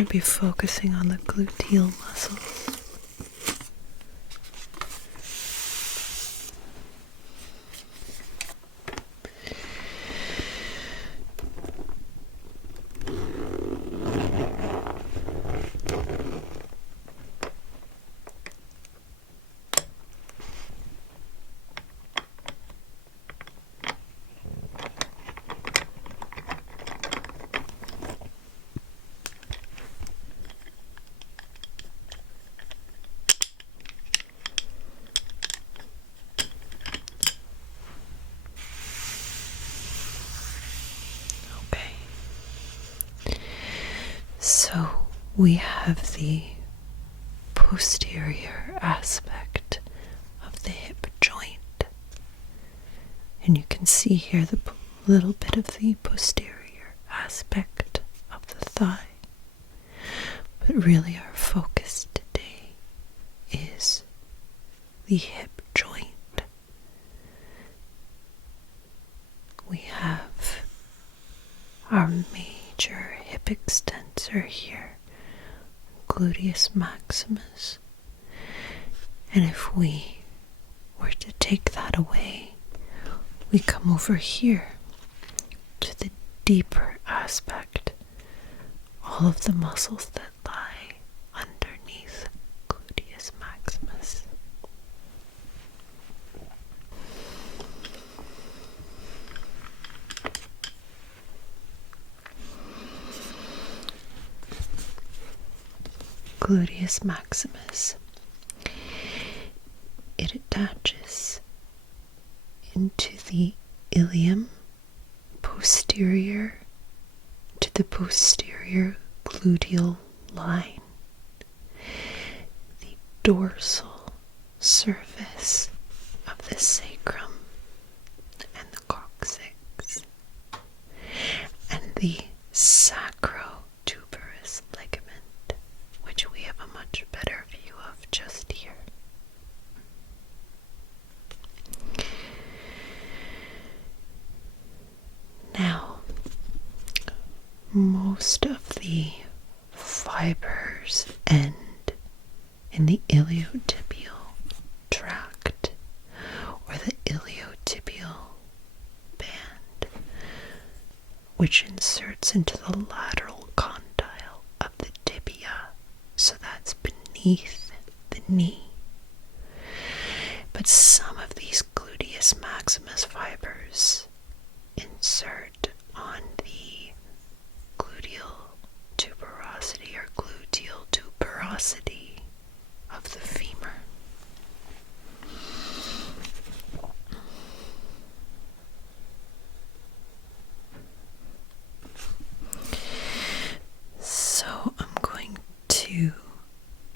to be focusing on the gluteal muscles. So we have the posterior aspect of the hip joint, and you can see here the little bit of the posterior aspect of the thigh. But really our focus today is the hip joint. We have our major hip extensor here, Gluteus maximus. And if we were to take that away, we come over here to the deeper aspect, all of the muscles that lie underneath Gluteus maximus. Gluteus maximus. It attaches into the ilium posterior to the posterior gluteal line, the dorsal surface of the sacrum and the coccyx, and the sacrotuberous ligament, which we have a much better view of just here. Now, most of the fibers end in the iliotibial tract or the iliotibial band, which inserts into the lateral condyle of the tibia, so that's beneath the knee. But some of these gluteus maximus fibers insert on the gluteal tuberosity or gluteal tuberosity of the femur. So I'm going to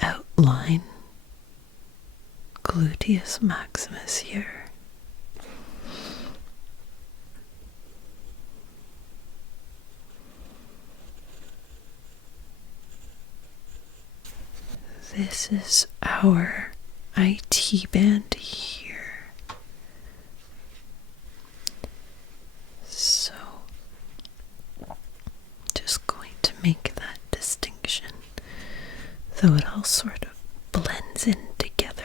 outline gluteus maximus here. This is our IT band here. So, just going to make that distinction, though it all sort of blends in together.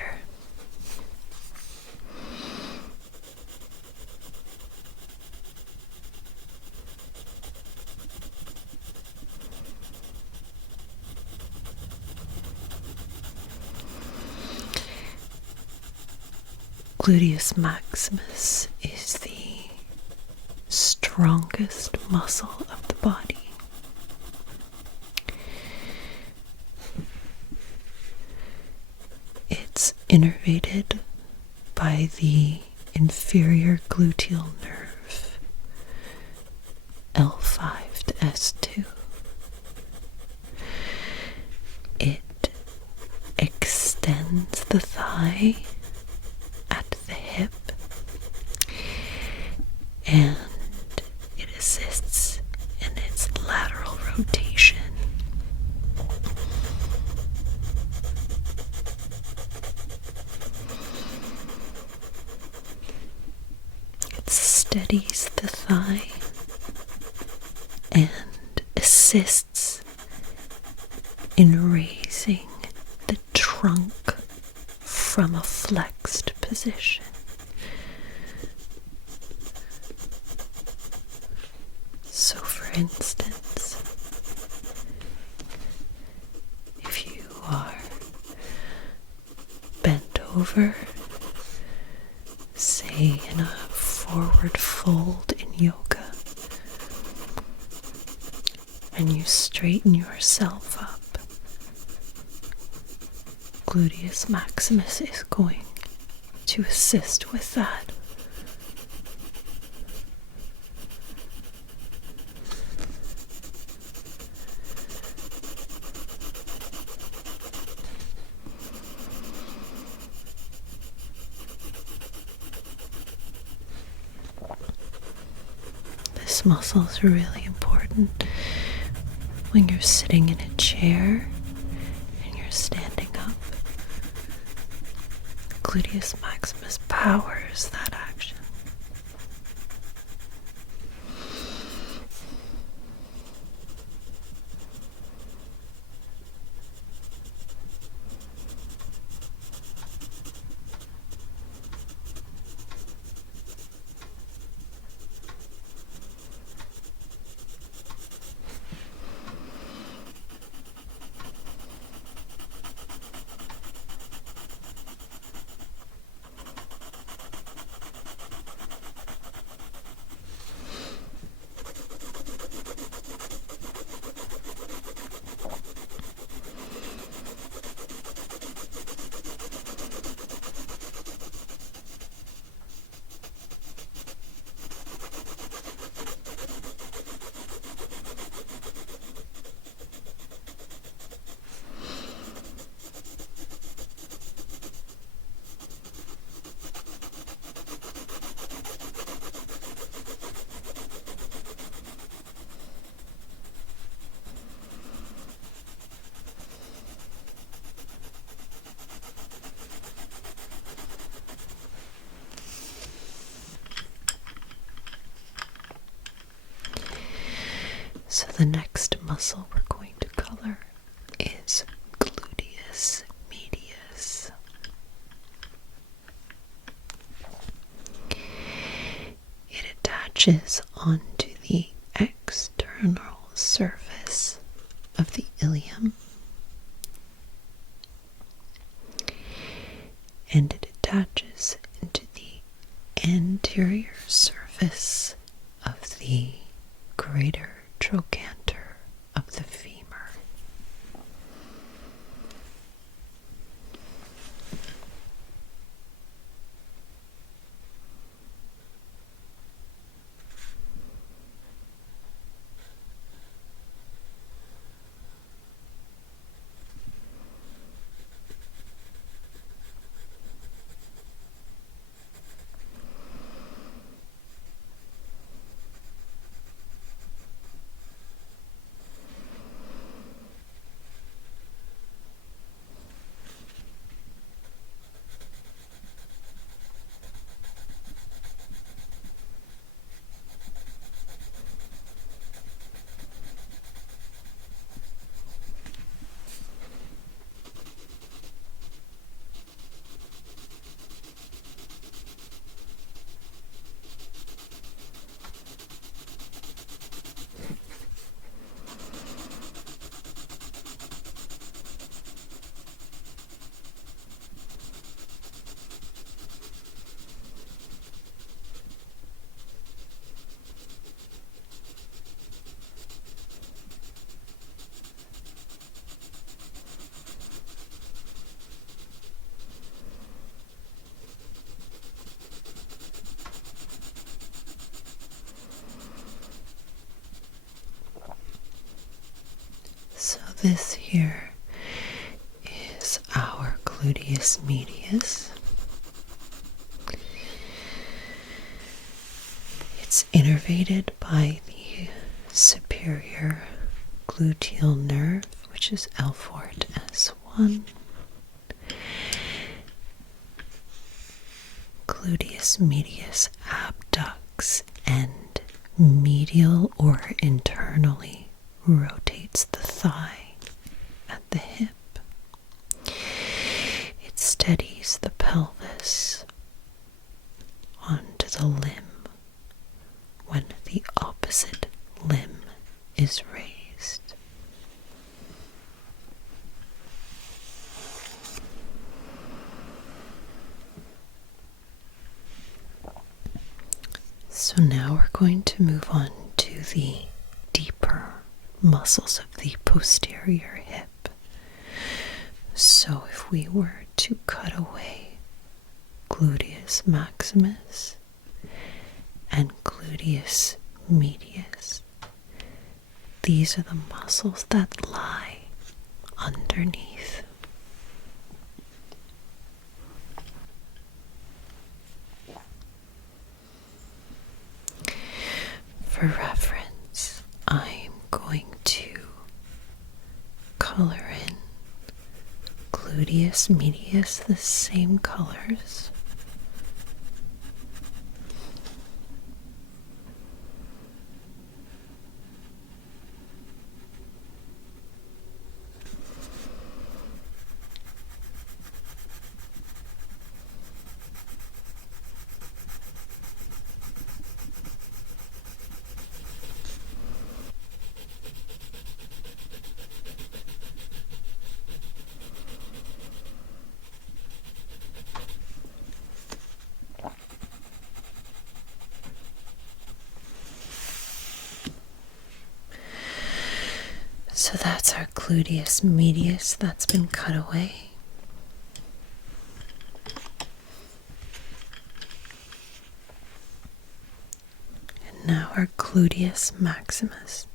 Gluteus maximus is the strongest muscle of the body. It's innervated by the inferior gluteal nerve, L5 to S2. It extends the thigh at the hip, and it assists in its lateral rotation. It steadies the thigh and assists in raising the trunk from a flexed position. So, for instance, if you are bent over, say in a forward fold in yoga, and you straighten yourself up, Gluteus maximus is going to assist with that. This muscle is really important when you're sitting in a chair and you're standing up. Gluteus maximus powers that action. So the next muscle we're going to color is Gluteus medius. It attaches onto the external surface of the ilium, and it attaches into the anterior surface of the greater trochanter of the femur. So this here is our Gluteus medius. It's innervated by the superior gluteal nerve, which is L4 to S1. Gluteus medius abducts and medial or internally rotates the thigh at the hip. It steadies the pelvis onto the limb when the opposite limb is raised. So now we're going to move on to the deeper muscles of the posterior hip. So if we were to cut away gluteus maximus and gluteus medius, these are the muscles that lie underneath. For reference, I'm going to color in gluteus medius the same colors. So that's our gluteus medius that's been cut away. And now our gluteus maximus.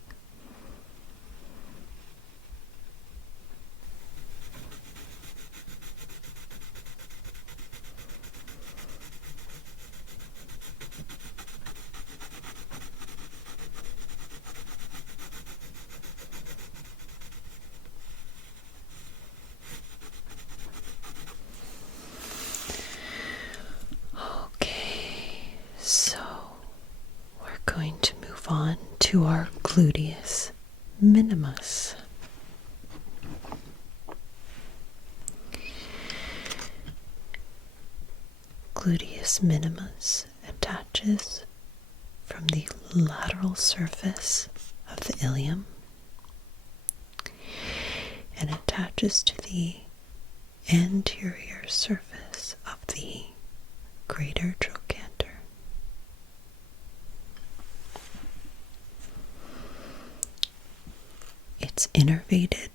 So we're going to move on to our gluteus minimus. Gluteus minimus attaches from the lateral surface of the ilium and attaches to the anterior surface of the greater trochanter. It's innervated.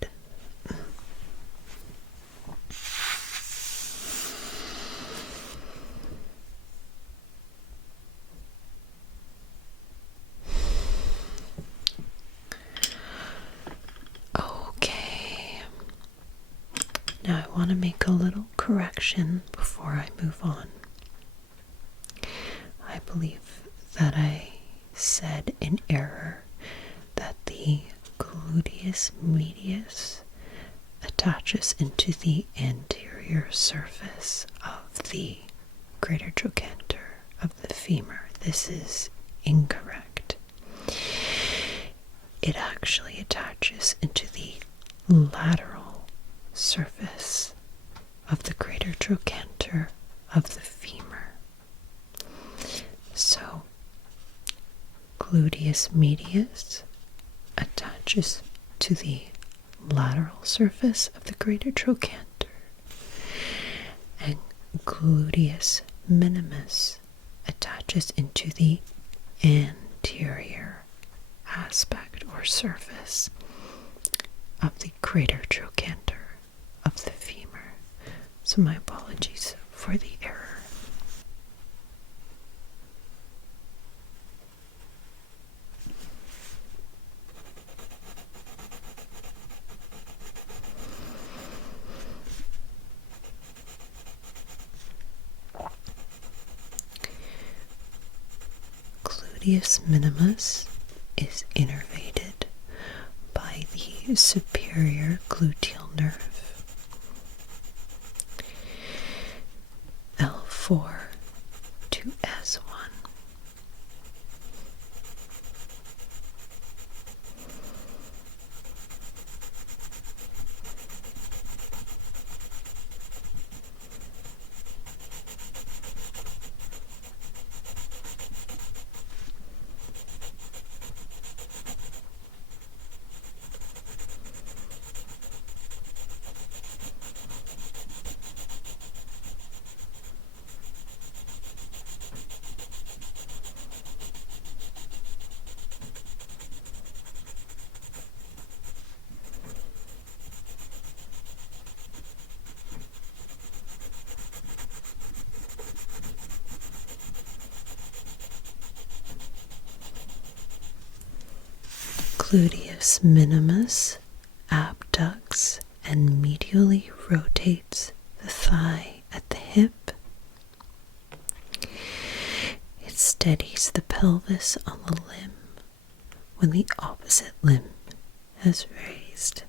Okay. Now I want to make a little correction before I move on. I believe that I said in error that the gluteus medius attaches into the anterior surface of the greater trochanter of the femur. This is incorrect. It actually attaches into the lateral surface of the greater trochanter of the femur. So, gluteus medius attaches to the lateral surface of the greater trochanter, and gluteus minimus attaches into the anterior aspect or surface of the greater trochanter of the femur. So my apologies for the error. Gluteus minimus is innervated by the superior gluteal nerve, L4 to S1. Gluteus minimus abducts and medially rotates the thigh at the hip. It steadies the pelvis on the limb when the opposite limb is raised.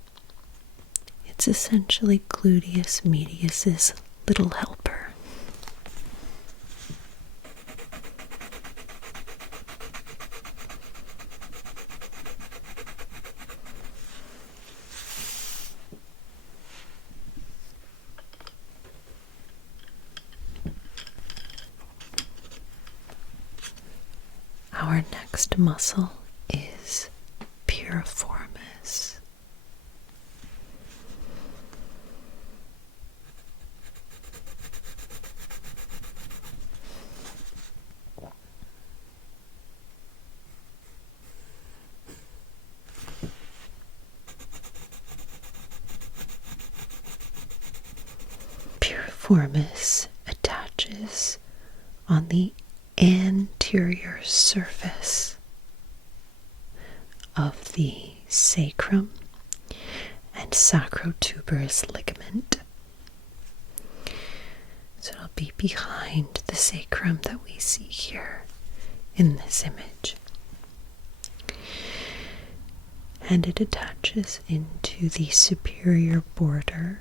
It's essentially gluteus medius's little helper. Our next muscle is piriformis. Piriformis attaches on the anterior surface of the sacrum and sacrotuberous ligament. So it'll be behind the sacrum that we see here in this image. And it attaches into the superior border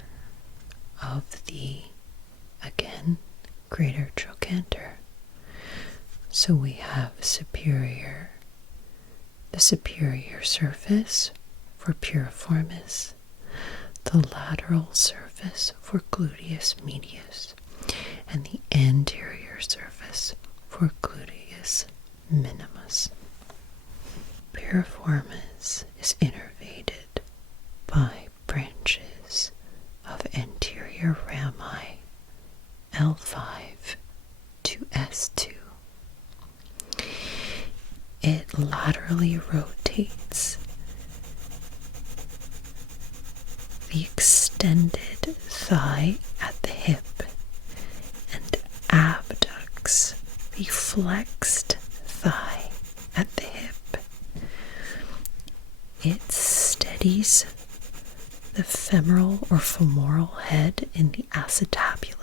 of the, again, greater trochanter. So we have the superior surface for piriformis, the lateral surface for gluteus medius, and the anterior surface for gluteus minimus. Piriformis is innervated by branches of anterior rami L5 to S2. It laterally rotates the extended thigh at the hip and abducts the flexed thigh at the hip. It steadies the femoral or femoral head in the acetabulum.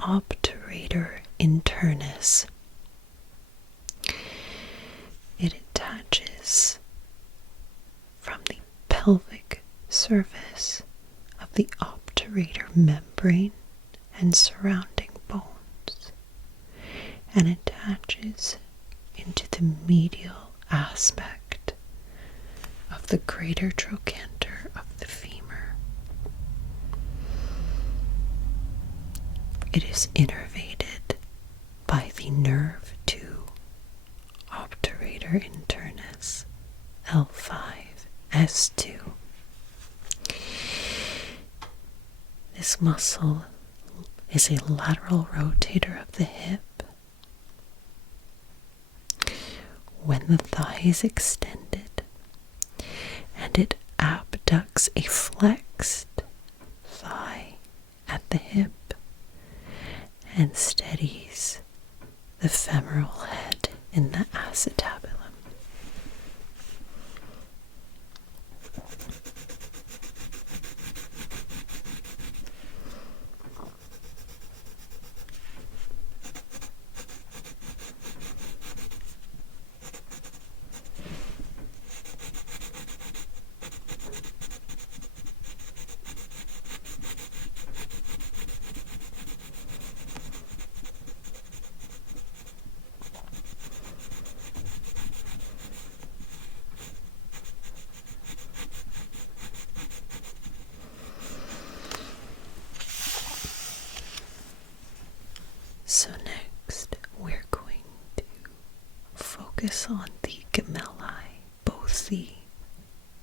Obturator internus. It attaches from the pelvic surface of the obturator membrane and surrounding bones, and attaches into the medial aspect of the greater trochanter of the femur. It is innervated by the nerve 2 obturator internus L5S2. This muscle is a lateral rotator of the hip. When the thigh is extended and it abducts a flexed thigh at the hip and steadies the femoral head in the acetabulum. focus on the gemelli, both the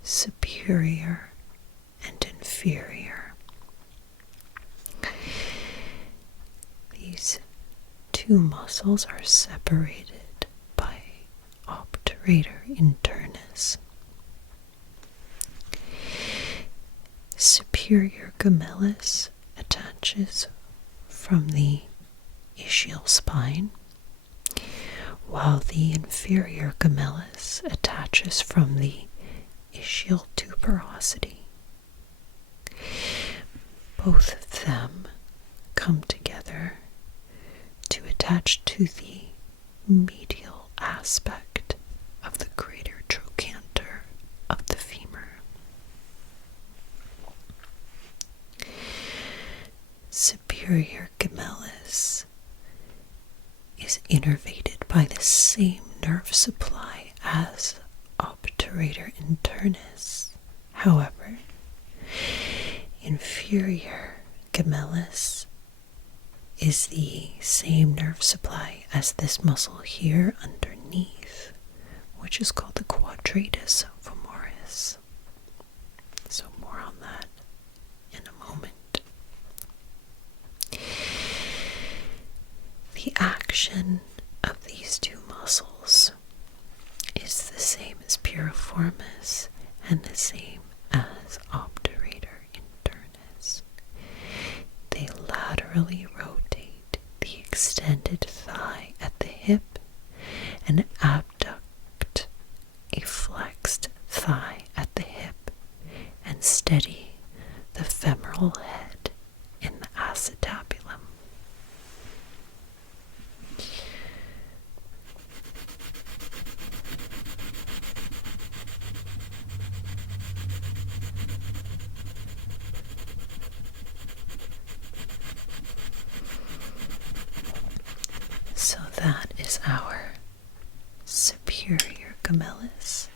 superior and inferior. These two muscles are separated by Obturator internus. Superior gemellus attaches from the ischial spine, while the inferior gemellus attaches from the ischial tuberosity. Both of them come together to attach to the medial aspect of the greater trochanter of the femur. Superior gemellus is innervated by the same nerve supply as Obturator internus. However, inferior gemellus is the same nerve supply as this muscle here underneath, which is called the Quadratus femoris. So more on that in a moment. The action of these two muscles is the same as Piriformis and the same as Obturator internus. They laterally rotate the extended thigh at the hip and abduct a flexed thigh at the hip and steady the femoral head in the acetabulum. So that is our superior gemellus.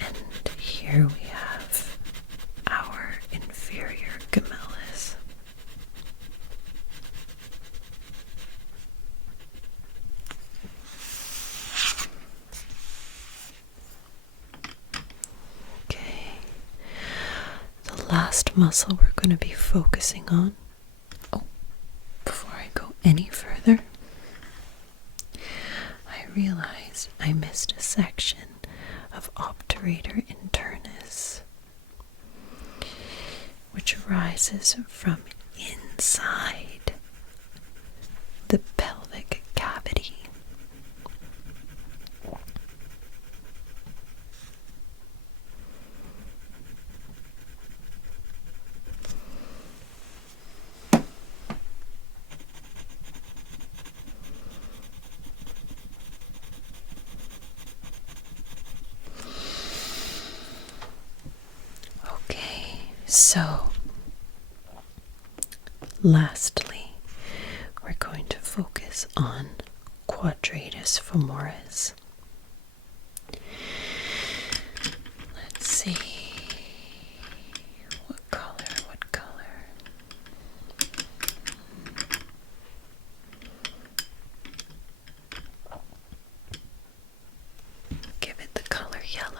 And here we have our inferior gemellus. Okay. The last muscle we're going to be focusing on. Before I go any further, I realized I missed a section of Obturator internus, which arises from inside the pelvic cavity. So, lastly, we're going to focus on Quadratus femoris. Let's see, what color? Give it the color yellow.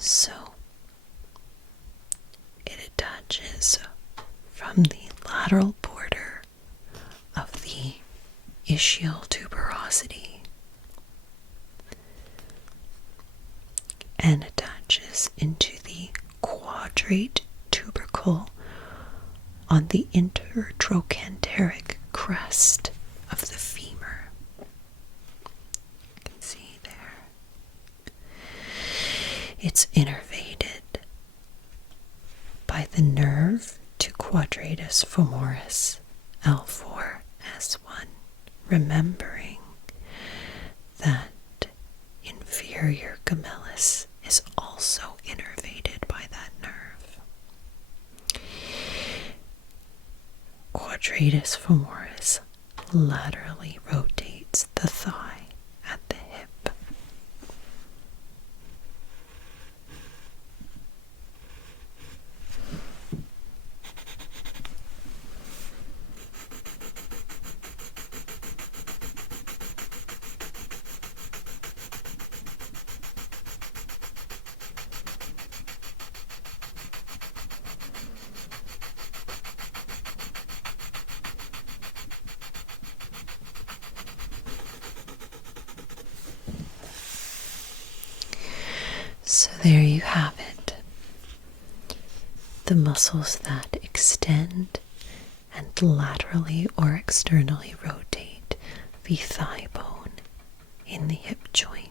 So, it attaches from the lateral border of the ischial tuberosity and attaches into the quadrate tubercle on the intertrochanteric crest of the femur. You can see there. It's innervated by the nerve to Quadratus femoris L4S1, remembering that inferior gemellus is also innervated by that nerve. Quadratus femoris laterally rotates the thigh at the hip. So there you have it. The muscles that extend and laterally or externally rotate the thigh bone in the hip joint.